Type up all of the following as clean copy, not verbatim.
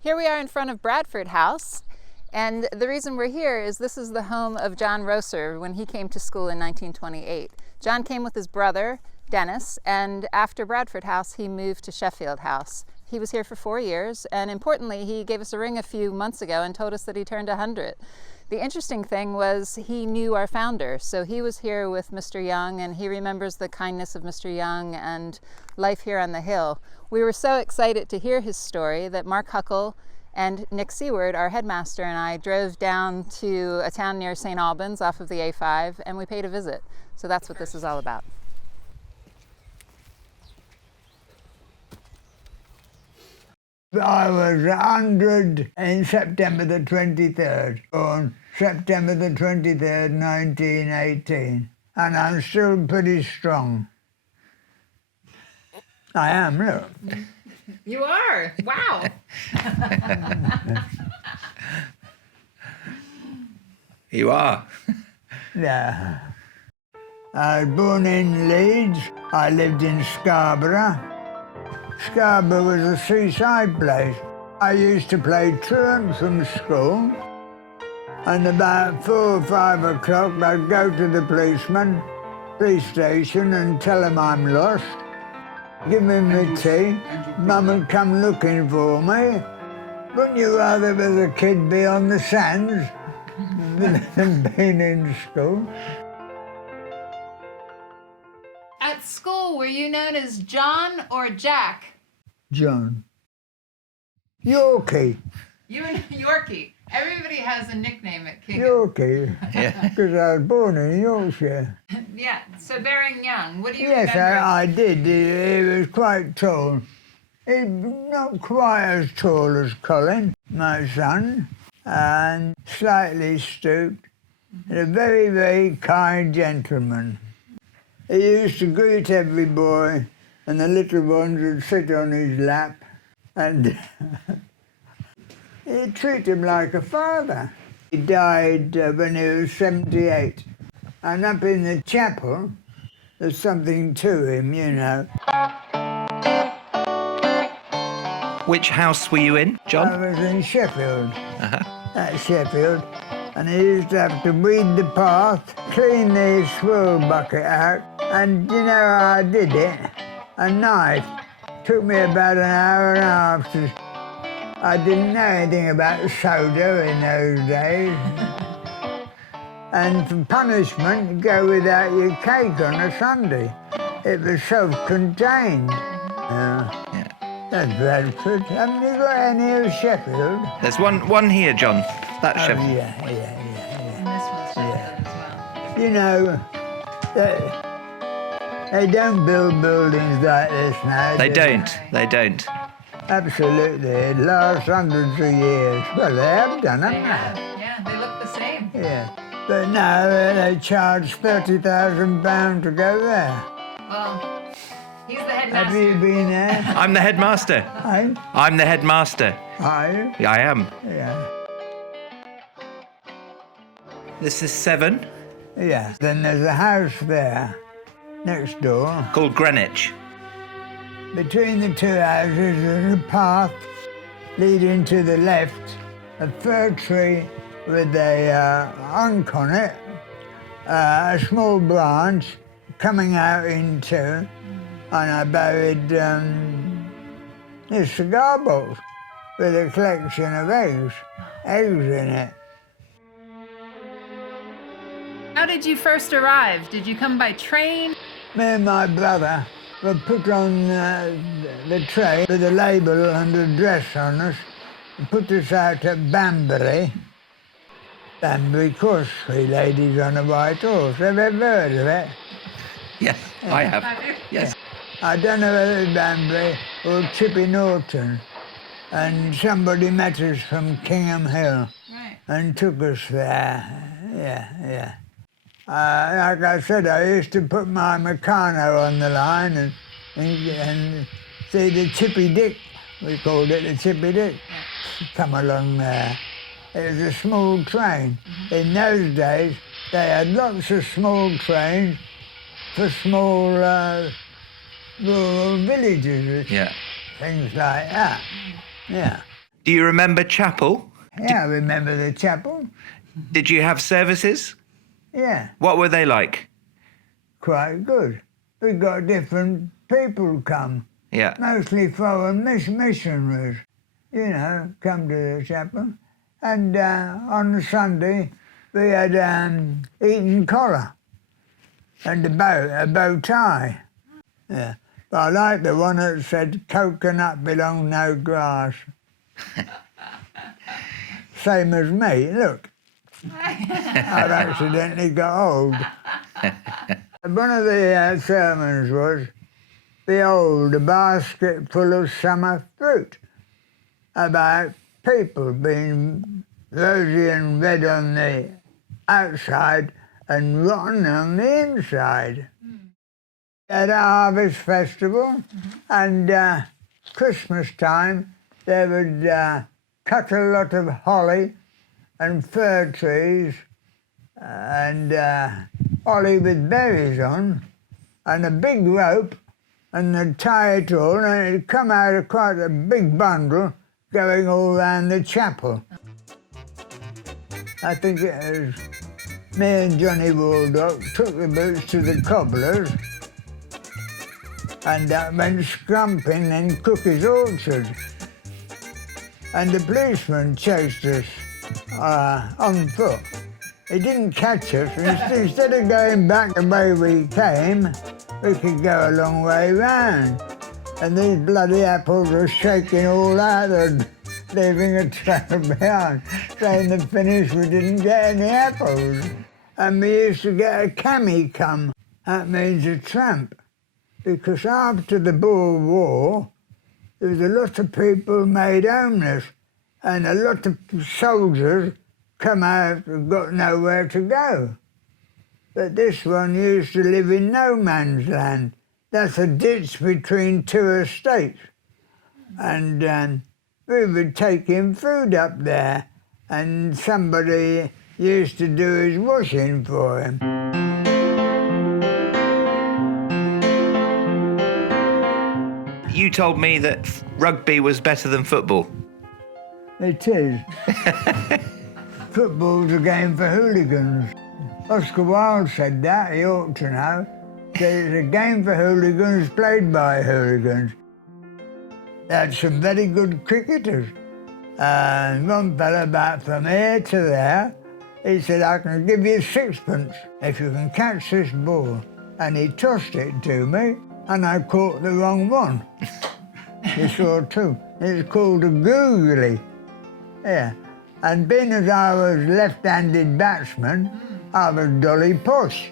Here we are in front of Bradford House, and the reason we're here is this is the home of John Rosser when he came to school in 1928. John came with his brother, Dennis, and after Bradford House, he moved to Sheffield House. He was here for 4 years, and importantly, he gave us a ring a few months ago and told us that he turned 100. The interesting thing was he knew our founder, so he was here with Mr. Young, and he remembers the kindness of Mr. Young and life here on the hill. We were so excited to hear his story that Mark Huckle and Nick Seward, our headmaster, and I drove down to a town near St. Albans off of the A5, and we paid a visit. So that's what this is all about. I was 100 in September the 23rd, born September the 23rd, 1918, and I'm still pretty strong. I am, look. You are? Wow. You are. Yeah. I was born in Leeds. I lived in Scarborough. Scarborough was a seaside place. I used to play truant from school, and about 4 or 5 o'clock I'd go to the police station, and tell him I'm lost. Give him my tea. Mum would come looking for me. Wouldn't you rather as a kid be on the sands than being in school? At school, were you known as John or Jack? John. Yorkie. You and Yorkie. Everybody has a nickname at King. Yorkie. Yeah. Because I was born in Yorkshire. Yeah, so Baring Young, what do you Yes, remember? I did. He was quite tall. He's not quite as tall as Colin, my son, and slightly stooped. And a very, very kind gentleman. He used to greet every boy, and the little ones would sit on his lap, and he'd treat him like a father. He died when he was 78, and up in the chapel, there's something to him, you know. Which house were you in, I John? was in Sheffield, Uh-huh. at Sheffield, and he used to have to weed the path, clean the swirl bucket out, and you know how I did it? A knife. Took me about an hour and a half to... I didn't know anything about soda in those days. And for punishment, go without your cake on a Sunday. It was self-contained. Yeah. That's Bradford. Haven't you got any of Sheffield? There's one here, John. That's Oh, Sheffield. yeah. And this one's Sheffield as well. You know, they don't build buildings like this now. They do don't. Absolutely. It lasts hundreds of years. Well, they have done, haven't They have, yeah, they look the same. they? Yeah. But now they charge £30,000 to go there. Well, he's the Have headmaster. you been there? I'm the headmaster. I'm the headmaster. Are you? Yeah, I am. Yeah. This is 7, Yeah. Then there's a house there, next door. called Greenwich. Between the two houses there's a path leading to the left, a fir tree with a hunk on it, a small branch coming out in two, and I buried a cigar box with a collection of eggs in it. How did you first arrive? Did you come by train? Me and my brother were put on the train with a label and address on us and put us out at Banbury. Banbury Causeway, ladies on a white horse. Have you ever heard of it? Yes, I have. Yes. I don't know whether it's Banbury or Chippy Norton. And somebody met us from Kingham Hill Right. and took us there. Yeah. Like I said, I used to put my Meccano on the line and see the Chippy Dick, we called it the Chippy Dick, come along there. It was a small train. In those days, they had lots of small trains for small rural villages, Yeah. things like that. Yeah. Do you remember chapel? Yeah, I remember the chapel. Did you have services? Yeah, What were they like? quite good. We got different people come, Yeah. mostly foreign missionaries, come to the chapel. And on the Sunday, we had Eton collar and a bow tie. Yeah. But I like the one that said, coconut belong no grass. Same as me, look. I've accidentally got old. One of the sermons was, behold, a basket full of summer fruit, about people being rosy and red on the outside and rotten on the inside. At a harvest festival and Christmas time, they would cut a lot of holly and fir trees and holly with berries on and a big rope, and they'd tie it all and it'd come out of quite a big bundle going all round the chapel. I think it was me and Johnny Waldock took the boots to the cobblers and went scrumping in Cookie's orchard. And the policeman chased us on foot. He didn't catch us. Instead of going back the way we came, we could go a long way round. And these bloody apples were shaking all out and leaving a trail behind, saying the finish we didn't get any apples. And we used to get a cammy come. That means a tramp. Because after the Boer War, there was a lot of people made homeless and a lot of soldiers come out and got nowhere to go. But this one used to live in no man's land. That's a ditch between two estates. And we would take him food up there and somebody used to do his washing for him. You told me that rugby was better than football. It is. Football's a game for hooligans. Oscar Wilde said that, he ought to know. Said it's a game for hooligans played by hooligans. They had some very good cricketers. And one fella about from here to there, he said, I can give you sixpence if you can catch this ball. And he tossed it to me, and I caught the wrong one. You saw two. It's called a googly. Yeah. And being as I was left-handed batsman, I was Dolly Push.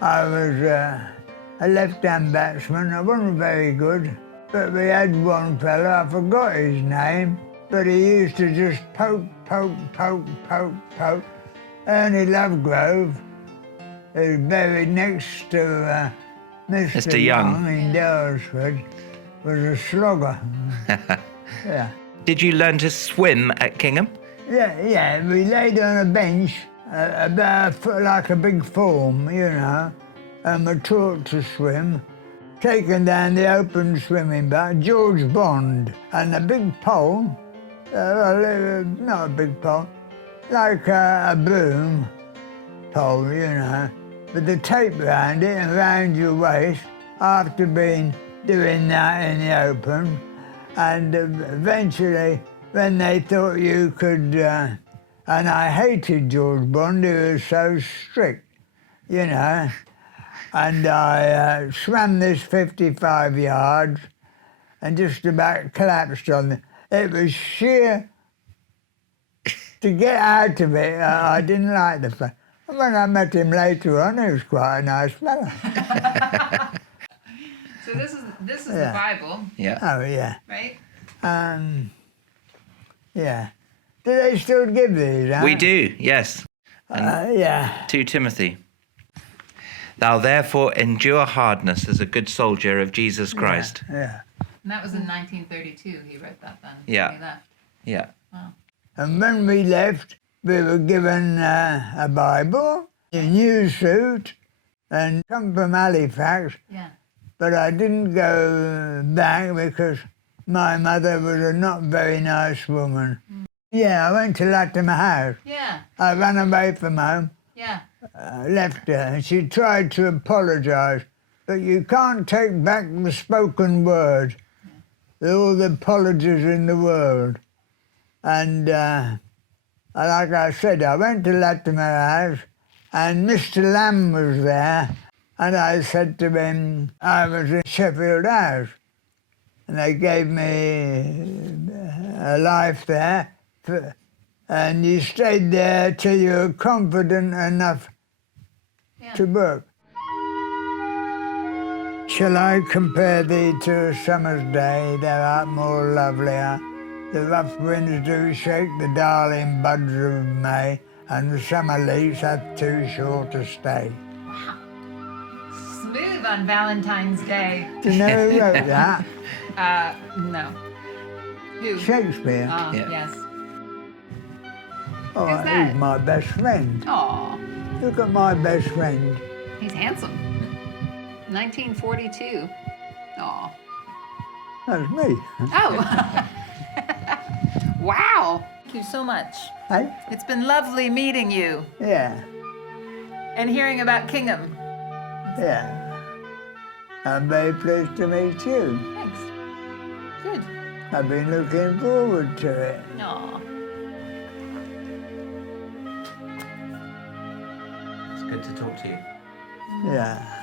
I was a left-hand batsman. I wasn't very good, but we had one fella, I forgot his name, but he used to just poke, poke, poke, poke, poke. Ernie Lovegrove, who's buried next to Mr. Young in Dalesford, was a slogger. Yeah. Did you learn to swim at Kingham? Yeah, we laid on a bench, about a foot, like a big form, and were taught to swim. Taken down the open swimming bath, George Bond, and a big pole, not a big pole, like a broom pole, with the tape around it and round your waist after doing that in the open. And eventually, when they thought you could, and I hated George Bond, he was so strict, and I swam this 55 yards and just about collapsed on it. It was sheer, to get out of it, I didn't like the fact. When I met him later on, he was quite a nice fella. So this is the Bible. Yeah. Oh, yeah. Right? Yeah. Do they still give these out? We do, yes. Yeah. 2 Timothy. Thou therefore endure hardness as a good soldier of Jesus Christ. Yeah. And that was in 1932 he wrote that then. Yeah. When he left. Yeah. Wow. And when we left, we were given a Bible, a new suit, and come from Halifax. Yeah. But I didn't go back because My mother was a not very nice woman. Yeah, I went to Latimer House. Yeah. I ran away from home, Yeah. left her, and she tried to apologise. But you can't take back the spoken word. All the apologies in the world. And like I said, I went to Latimer House, and Mr. Lamb was there, and I said to him, I was in Sheffield House, and they gave me a life there, and you stayed there till you were confident enough to work. Shall I compare thee to a summer's day? Thou art more lovelier. The rough winds do shake the darling buds of May, and the summer leaves hath too short a stay. Smooth on Valentine's Day. Do you know who wrote that? No. Who? Shakespeare. Oh, Yeah. yes. Oh, Who's that? he's my best friend. Aw, Look at my best friend. he's handsome. 1942. Aw. That's me. Oh. Wow. Thank you so much. Hey? It's been lovely meeting you Yeah, and hearing about Kingham. yeah. I'm very pleased to meet you. Thanks. Good. I've been looking forward to it. Aw. It's good to talk to you. Yeah.